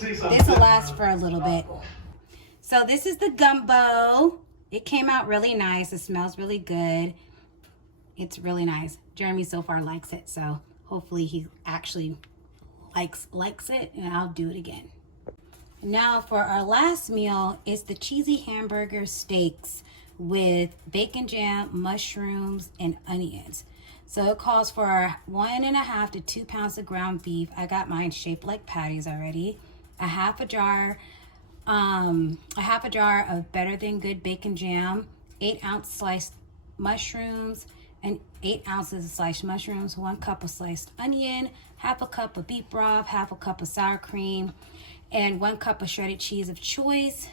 This will last for a little bit. So this is the gumbo. It came out really nice. It smells really good. It's really nice. Jeremy so far likes it, so hopefully he actually likes it, and I'll do it again. Now for our last meal is the cheesy hamburger steaks with bacon jam, mushrooms, and onions. So it calls for 1.5 to 2 pounds of ground beef. I got mine shaped like patties already. A half a jar of Better Than Good bacon jam, 8-ounce sliced mushrooms, and 8 ounces of sliced mushrooms, 1 cup of sliced onion, half a cup of beef broth, half a cup of sour cream, and 1 cup of shredded cheese of choice.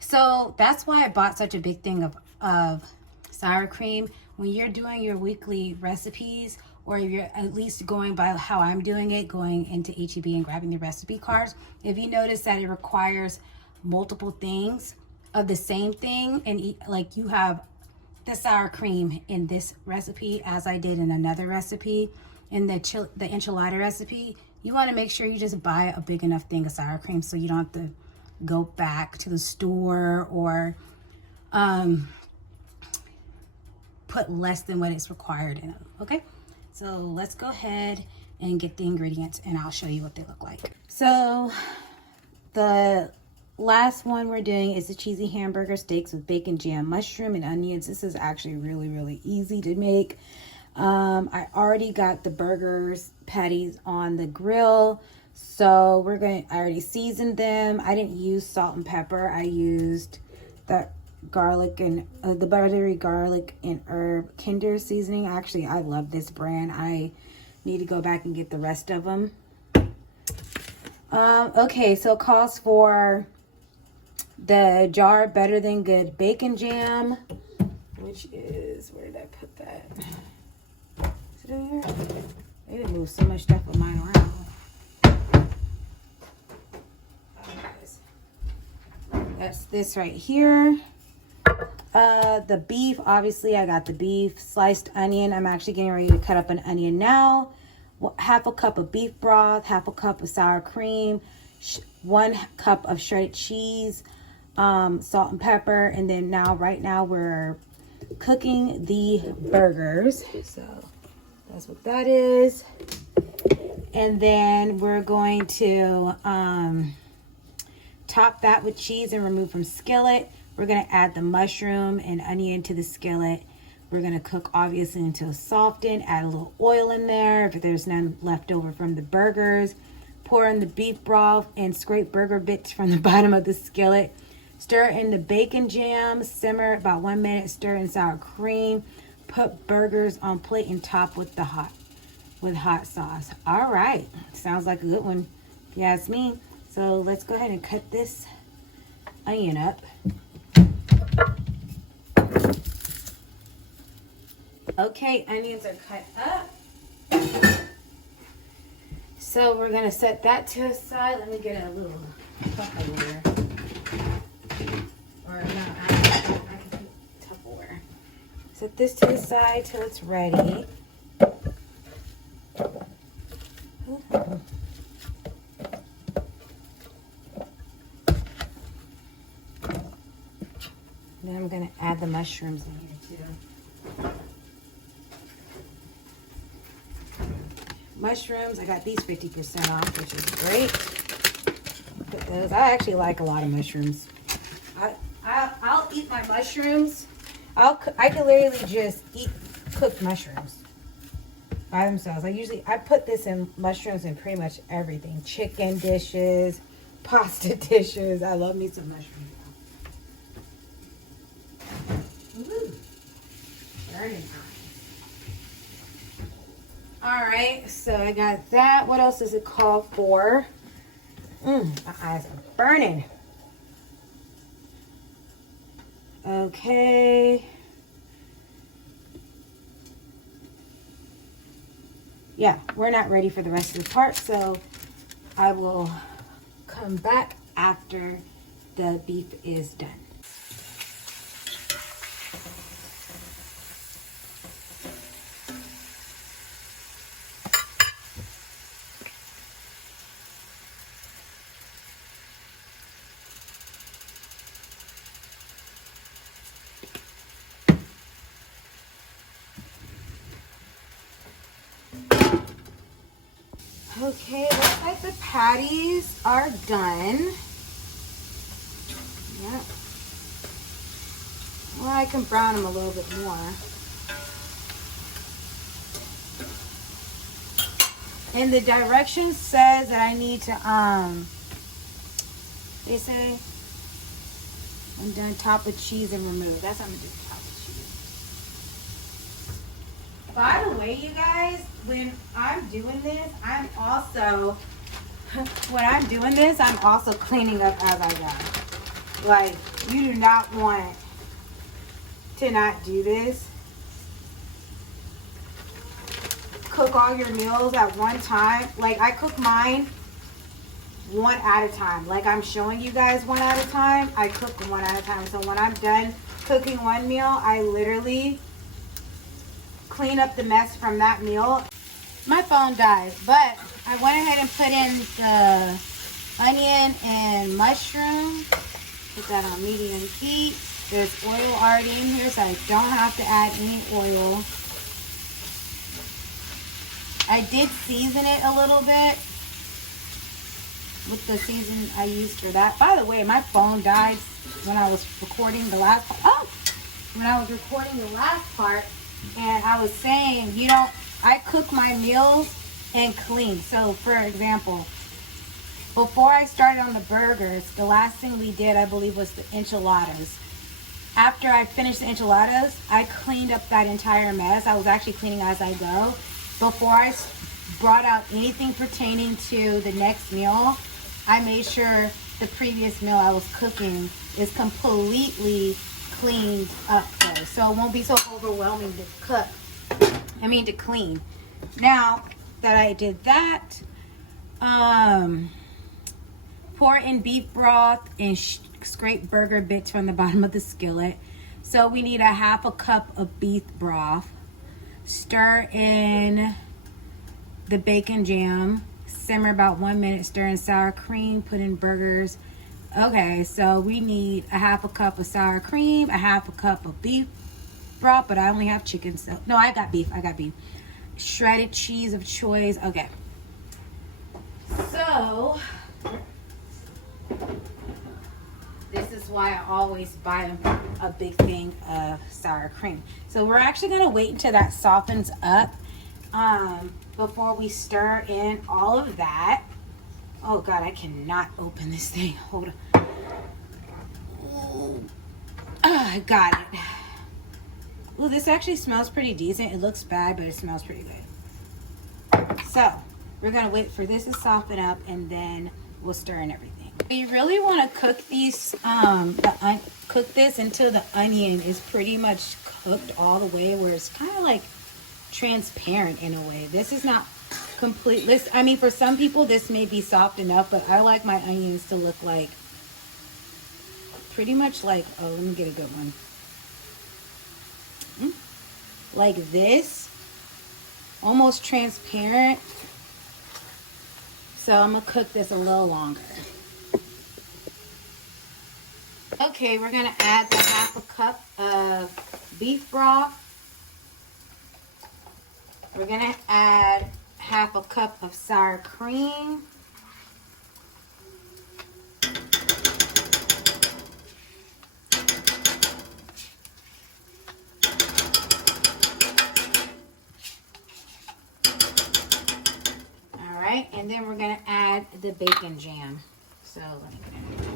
So that's why I bought such a big thing of sour cream. When you're doing your weekly recipes, or if you're at least going by how I'm doing it, going into HEB and grabbing the recipe cards, if you notice that it requires multiple things of the same thing, and like you have the sour cream in this recipe as I did in another recipe, in the enchilada recipe, you want to make sure you just buy a big enough thing of sour cream so you don't have to go back to the store or put less than what is required in them. Okay, so let's go ahead and get the ingredients and I'll show you what they look like. So the last one we're doing is the cheesy hamburger steaks with bacon jam, mushroom, and onions. This is actually really easy to make. I already got the burgers patties on the grill, so I already seasoned them. I didn't use salt and pepper. I used the garlic and the buttery garlic and herb Kinder seasoning. Actually, I love this brand. I need to go back and get the rest of them. Okay, so it calls for the jar of Better Than Good bacon jam, which is, where did I put that? Is it in here? Maybe move so much stuff of mine around. That's this right here. The beef, obviously I got the beef. Sliced onion, I'm actually getting ready to cut up an onion now. Half a cup of beef broth, half a cup of sour cream, 1 cup of shredded cheese, salt and pepper, and then right now we're cooking the burgers. So that's what that is. And then we're going to top that with cheese and remove from skillet. We're going to add the mushroom and onion to the skillet. We're going to cook obviously until it's softened. Add a little oil in there if there's none left over from the burgers. Pour in the beef broth and scrape burger bits from the bottom of the skillet. Stir in the bacon jam. Simmer about 1 minute. Stir in sour cream. Put burgers on plate and top with hot sauce. All right, sounds like a good one if you ask me. So let's go ahead and cut this onion up. Okay, onions are cut up. So we're gonna set that to the side. Let me get a little Tupperware. Or no, I can take Tupperware. Set this to the side till it's ready. Then I'm gonna add the mushrooms in here too. Mushrooms, I got these 50% off, which is great. Put those. I actually like a lot of mushrooms. I'll eat my mushrooms. I can literally just eat cooked mushrooms by themselves. I put this in mushrooms in pretty much everything. Chicken dishes, pasta dishes. I love me some mushrooms. Woo. Burning hot. All right, so I got that. What else does it call for? My eyes are burning. Okay. Yeah, we're not ready for the rest of the part, so I will come back after the beef is done. Okay, looks like the patties are done. Yep. Well, I can brown them a little bit more. And the directions says that I need to, they say, I'm done top of cheese and remove. That's what I'm gonna do, top of cheese. By the way, you guys, when I'm doing this, I'm also cleaning up as I go. Like, you do not want to not do this. Cook all your meals at one time. Like, I cook mine one at a time. Like I'm showing you guys one at a time. I cook one at a time. So when I'm done cooking one meal, I literally clean up the mess from that meal. My phone died, but I went ahead and put in the onion and mushroom. Put that on medium heat. There's oil already in here, so I don't have to add any oil. I did season it a little bit with the season I used for that. By the way, my phone died when I was recording the last part. Oh! When I was recording the last part, and I was saying, you know, I cook my meals and clean. So, for example, before I started on the burgers, the last thing we did, I believe, was the enchiladas. After I finished the enchiladas, I cleaned up that entire mess. I was actually cleaning as I go. Before I brought out anything pertaining to the next meal, I made sure the previous meal I was cooking is completely cleaned up though. So it won't be so overwhelming to to clean. Now that I did that, pour in beef broth and scrape burger bits from the bottom of the skillet. So we need a half a cup of beef broth. Stir in the bacon jam. Simmer about 1 minute. Stir in sour cream. Put in burgers. Okay, so we need a half a cup of sour cream, a half a cup of beef broth, but I only have chicken. So no, I got beef. Shredded cheese of choice. Okay. So this is why I always buy a big thing of sour cream. So we're actually going to wait until that softens up before we stir in all of that. Oh God, I cannot open this thing. Hold on. Oh, I got it. Well, this actually smells pretty decent. It looks bad, but it smells pretty good. So we're going to wait for this to soften up and then we'll stir in everything. You really want to cook these, cook this until the onion is pretty much cooked all the way, where it's kind of like transparent in a way. This is not complete. This, I mean, for some people this may be soft enough, but I like my onions to look like pretty much like, oh, let me get a good one. Like this, almost transparent. So I'm gonna cook this a little longer. Okay, we're gonna add the half a cup of beef broth. We're gonna add half a cup of sour cream. All right, and then we're gonna add the bacon jam. So let me get in.